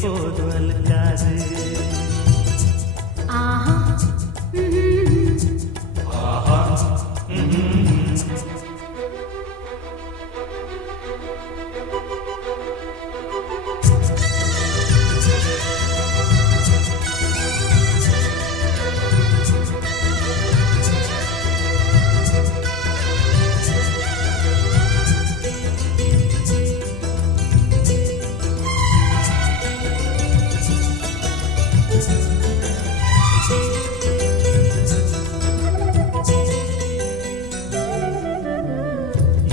எப்போதும் அழுக்காது.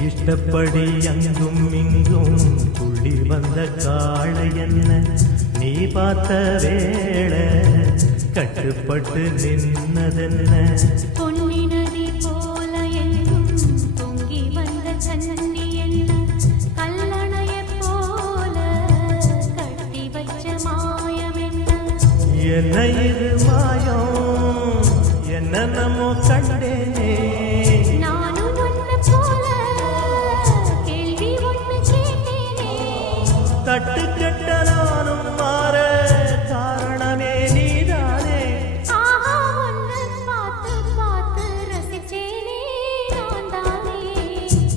இஷ்டப்படி அங்கும் இங்கும் துள்ளி வந்த காளை என்ன நீ பார்த்த வேளை கட்டுப்பட்டு நின்னதென்ன? பொன்னி நதி போல எங்கும் பொங்கி வந்த சன்னி என்ன கல்லணைய போல கட்டி வச்ச மாயம் என்ன? என்ன இது மாயம் என்ன நம்மோ கண்டேனே தட்டு கெட்ட நானும் மாற காரணமே நீதானே.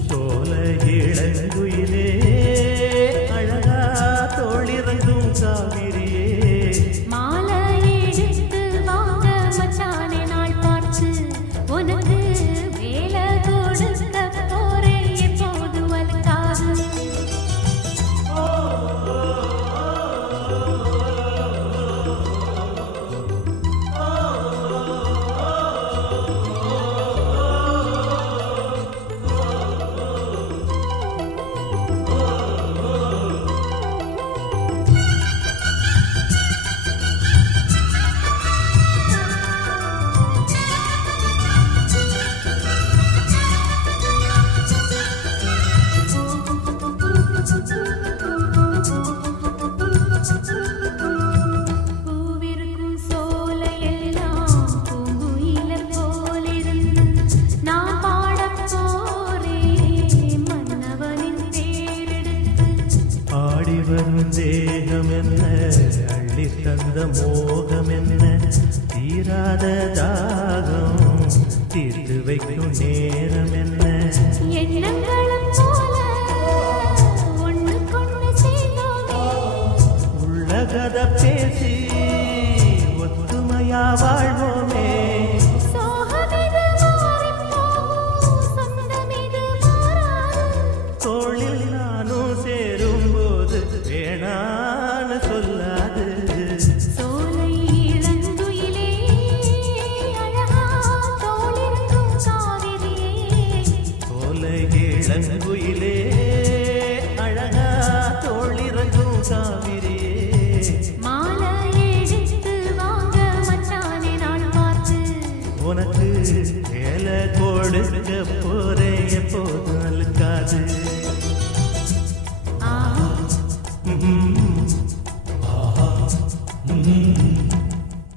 சோல இளங்குயிலே அழகா தோளிறங்கும் காவிரியே மாலை எடுத்து வாங்க மச்சானே நாள் பார்த்து உனக்கு வேலை கொடுக்க போறேன் எப்போது வலுக்காது. தேகம் என்ன அள்ளி தந்த மோகம் என்ன தீராத தாகம் தீர்த்து வைக்கும் நேரம் என்ன? உள்ளகத பேசி ஒத்துமையா வாழ்வோமே. தோளில் நானும் சேரும் போது வேணான்னு சொல்லாது. சோலை இளங்குயிலே அழகா தோளிறங்கும் காவிரியே சோலை இளங்குயிலே அழகா தோளிறங்கும் காவிரியே மாலை எடுத்து வாங்க மச்சானே நாள் பார்த்து உனக்கு வேலை கொடுக்க போறேன் எப்போதும் அழுக்காது.